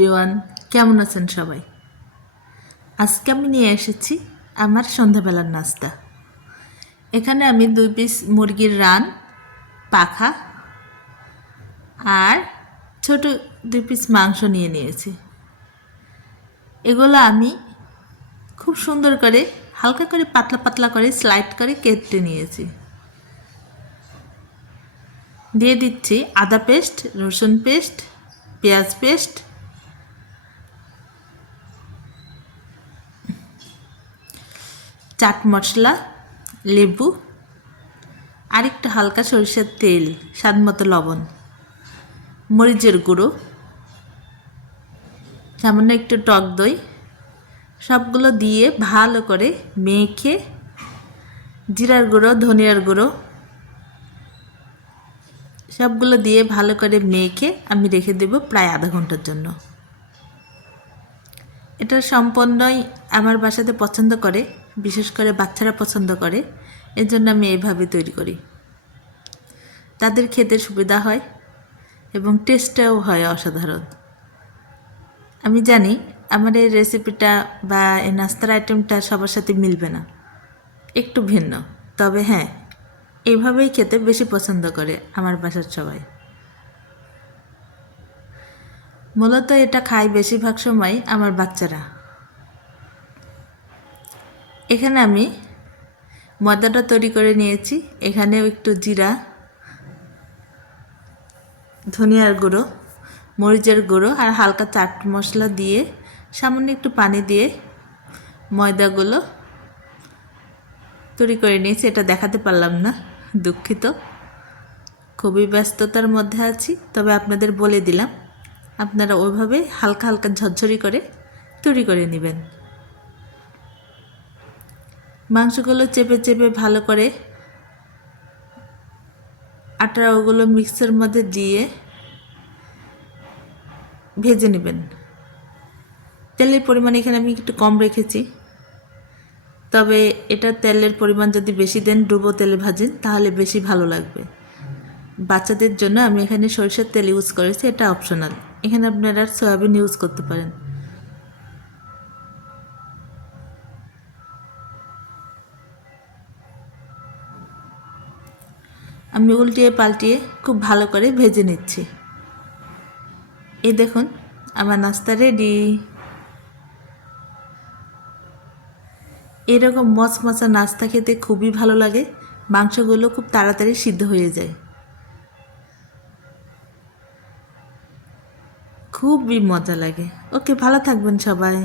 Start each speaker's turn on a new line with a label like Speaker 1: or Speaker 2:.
Speaker 1: Everyone কেমন আছেন সবাই? আজকে আমি নিয়ে এসেছি আমার সন্ধ্যাবেলার নাস্তা। এখানে আমি দুই পিস মুরগির রান, পাখা আর ছোট দুই পিস মাংস নিয়ে নিয়েছি। এগুলো আমি খুব সুন্দর করে, হালকা করে, পাতলা পাতলা করে স্লাইড করে কেটে নিয়েছি। দিয়ে দিচ্ছি আদা পেস্ট রসুন পেস্ট পেঁয়াজ পেস্ট চাট মশলা, লেবু আর একটু হালকা সরিষার তেল, স্বাদ মতো লবণ, মরিচের গুঁড়ো, সামান্য একটু টক দই, সবগুলো দিয়ে ভালো করে মেখে জিরার গুঁড়ো, ধনিয়ার গুঁড়ো, সবগুলো দিয়ে ভালো করে মেখে আমি রেখে দেব প্রায় আধা ঘণ্টার জন্য। এটা সম্পন্নই আমার বাসাতে পছন্দ করে। বিশেষ করে বাচ্চারা পছন্দ করে এর জন্য আমি এইভাবে তৈরি করি। তাদের খেতে সুবিধা হয় এবং টেস্টটাও হয় অসাধারণ। আমি জানি আমার এই রেসিপিটা বা এই নাস্তার আইটেমটা সবার সাথে মিলবে না, একটু ভিন্ন। তবে হ্যাঁ এইভাবেই খেতে বেশি পছন্দ করে আমার বাসার সবাই। মূলত এটা খায় বেশিরভাগ সময় আমার বাচ্চারা। এখানে আমি ময়দাটা তৈরি করে নিয়েছি। এখানেও একটু জিরা, ধনিয়ার গুঁড়ো, মরিচের গুঁড়ো আর হালকা চাট মশলা দিয়ে সামান্য একটু পানি দিয়ে ময়দাগুলো তৈরি করে নিয়েছি। এটা দেখাতে পারলাম না, দুঃখিত। খুবই ব্যস্ততার মধ্যে আছি, তবে আপনাদের বলে দিলাম, আপনারা ওইভাবে হালকা হালকা ঝরঝরি করে তৈরি করে নেবেন। মাংসগুলো চেপে চেপে ভালো করে আটা ওগুলো মিক্সার মধ্যে দিয়ে ভেজে নেবেন। তেলের পরিমাণ এখানে আমি একটু কম রেখেছি। তবে এটা তেলের পরিমাণ যদি বেশি দেন, ডুবো তেলে ভাজেন, তাহলে বেশি ভালো লাগবে। বাচ্চাদের জন্য আমি এখানে সরিষার তেল ইউজ করেছি, এটা অপশনাল এখানে আপনারা সয়াবিন ইউজ করতে পারেন। আমি উল্টিয়ে পাল্টিয়ে খুব ভালো করে ভেজে নিচ্ছি। এই দেখুন, আমার নাস্তা রেডি এরকম মচমচা নাস্তা খেতে খুবই ভালো লাগে, মাংসগুলো খুব তাড়াতাড়ি সিদ্ধ হয়ে যায়। খুবই মজা লাগে। ওকে, ভালো থাকবেন সবাই।